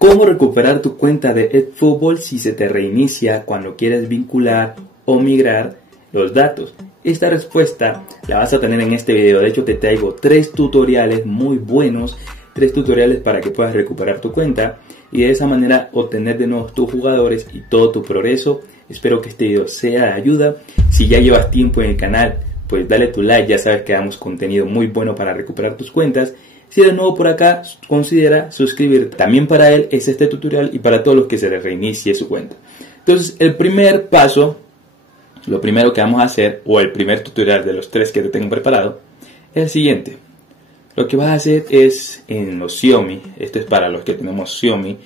¿Cómo recuperar tu cuenta de eFootball si se te reinicia cuando quieres vincular o migrar los datos? Esta respuesta la vas a tener en este video. De hecho, te traigo 3 tutoriales muy buenos, 3 tutoriales para que puedas recuperar tu cuenta y de esa manera obtener de nuevo tus jugadores y todo tu progreso. Espero que este video sea de ayuda. Si ya llevas tiempo en el canal, pues dale tu like, ya sabes que damos contenido muy bueno para recuperar tus cuentas. Si eres nuevo por acá, considera suscribirte. También para él es este tutorial y para todos los que se les reinicie su cuenta. Entonces, el primer paso, lo primero que vamos a hacer, o el primer tutorial de los 3 que te tengo preparado, es el siguiente. Lo que vas a hacer es en los Xiaomi, esto es para los que tenemos Xiaomi,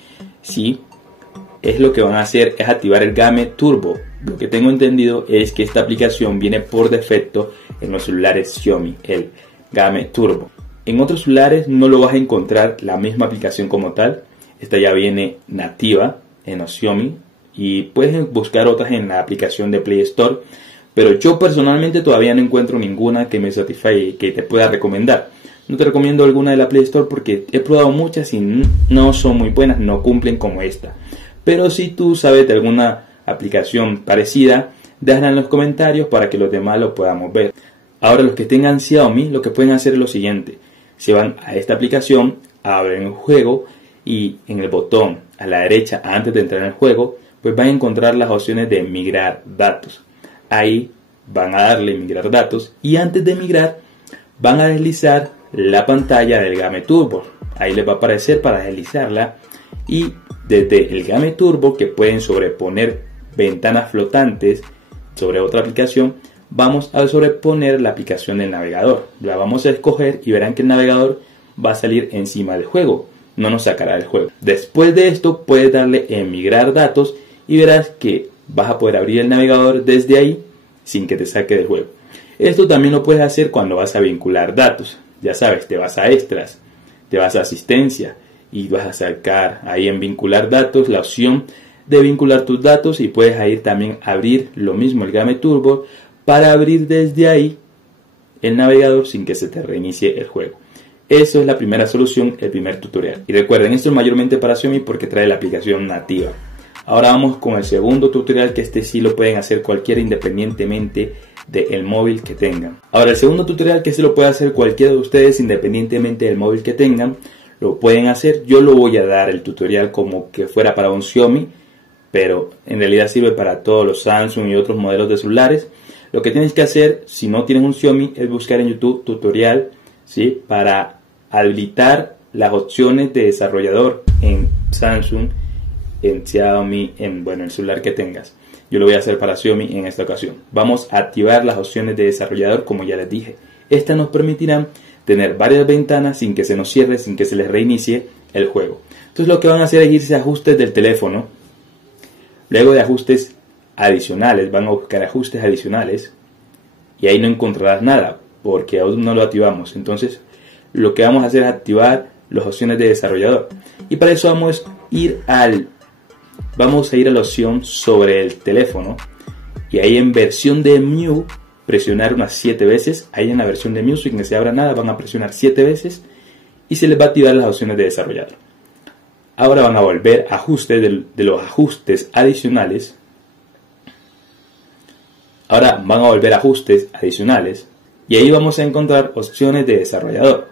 ¿sí? Es lo que van a hacer es activar el Game Turbo. Lo que tengo entendido es que esta aplicación viene por defecto en los celulares Xiaomi, el Game Turbo. En otros celulares no lo vas a encontrar la misma aplicación como tal. Esta ya viene nativa en los Xiaomi y puedes buscar otras en la aplicación de Play Store. Pero yo personalmente todavía no encuentro ninguna que me satisfaga y que te pueda recomendar. No te recomiendo alguna de la Play Store porque he probado muchas y no son muy buenas, no cumplen como esta. Pero si tú sabes de alguna aplicación parecida, déjala en los comentarios para que los demás lo podamos ver. Ahora, los que tengan Xiaomi, lo que pueden hacer es lo siguiente. Se van a esta aplicación, abren el juego y en el botón a la derecha antes de entrar en el juego, pues van a encontrar las opciones de migrar datos. Ahí van a darle migrar datos y antes de migrar van a deslizar la pantalla del Game Turbo. Ahí les va a aparecer para deslizarla y desde el Game Turbo, que pueden sobreponer ventanas flotantes sobre otra aplicación, vamos a sobreponer la aplicación del navegador. La vamos a escoger y verán que el navegador va a salir encima del juego, no nos sacará del juego. Después de esto puedes darle en migrar datos y verás que vas a poder abrir el navegador desde ahí sin que te saque del juego. Esto también lo puedes hacer cuando vas a vincular datos. Ya sabes, te vas a extras, te vas a asistencia y vas a sacar ahí en vincular datos la opción de vincular tus datos y puedes ahí también abrir lo mismo el Game Turbo para abrir desde ahí el navegador sin que se te reinicie el juego. Eso es la primera solución, el primer tutorial. Y recuerden, esto es mayormente para Xiaomi porque trae la aplicación nativa. Ahora vamos con el segundo tutorial, que este sí lo pueden hacer cualquiera independientemente del móvil que tengan. Ahora, el segundo tutorial, que este lo puede hacer cualquiera de ustedes independientemente del móvil que tengan, lo pueden hacer. Yo lo voy a dar el tutorial como que fuera para un Xiaomi, pero en realidad sirve para todos los Samsung y otros modelos de celulares. Lo que tienes que hacer, si no tienes un Xiaomi, es buscar en YouTube tutorial, ¿sí?, para habilitar las opciones de desarrollador en Samsung, en Xiaomi, en el celular que tengas. Yo lo voy a hacer para Xiaomi en esta ocasión. Vamos a activar las opciones de desarrollador, como ya les dije. Estas nos permitirán tener varias ventanas sin que se nos cierre, sin que se les reinicie el juego. Entonces lo que van a hacer es irse a ajustes del teléfono. Luego de ajustes adicionales, van a buscar ajustes adicionales y ahí no encontrarás nada porque aún no lo activamos. Entonces lo que vamos a hacer es activar las opciones de desarrollador y para eso vamos a ir a la opción sobre el teléfono y ahí en versión de MIUI presionar unas 7 veces. Ahí en la versión de MIUI, sin que se abra nada, van a presionar 7 veces y se les va a activar las opciones de desarrollador. Ahora van a volver a ajustes de los ajustes adicionales. Ahora van a volver a ajustes adicionales y ahí vamos a encontrar opciones de desarrollador.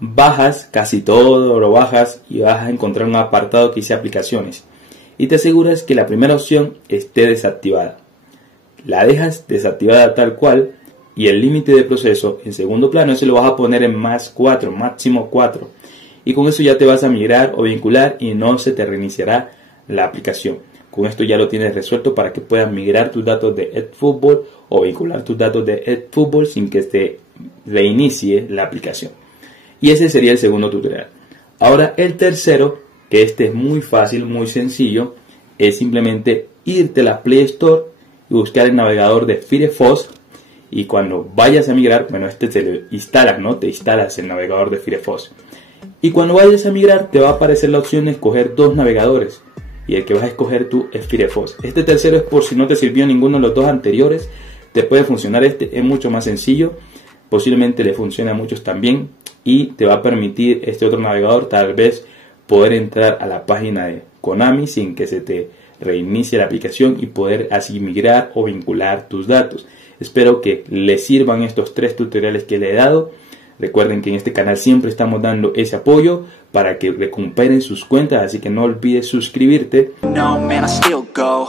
Bajas casi todo, lo bajas y vas a encontrar un apartado que dice aplicaciones y te aseguras que la primera opción esté desactivada. La dejas desactivada tal cual y el límite de proceso en segundo plano, ese lo vas a poner en +4, máximo 4 y con eso ya te vas a migrar o vincular y no se te reiniciará la aplicación. Con esto ya lo tienes resuelto para que puedas migrar tus datos de eFootball o vincular tus datos de eFootball sin que te reinicie la aplicación. Y ese sería el segundo tutorial. Ahora el tercero, que este es muy fácil, muy sencillo, es simplemente irte a la Play Store y buscar el navegador de Firefox y cuando vayas a migrar, este te lo instalas, ¿no? Te instalas el navegador de Firefox. Y cuando vayas a migrar te va a aparecer la opción de escoger 2 navegadores y el que vas a escoger tú es Firefox. Este tercero es por si no te sirvió ninguno de los 2 anteriores, te puede funcionar este, es mucho más sencillo, posiblemente le funcione a muchos también y te va a permitir este otro navegador tal vez poder entrar a la página de Konami sin que se te reinicie la aplicación y poder así migrar o vincular tus datos. Espero que les sirvan estos 3 tutoriales que le he dado. Recuerden que en este canal siempre estamos dando ese apoyo para que recuperen sus cuentas, así que no olvides suscribirte. No, man, I still go.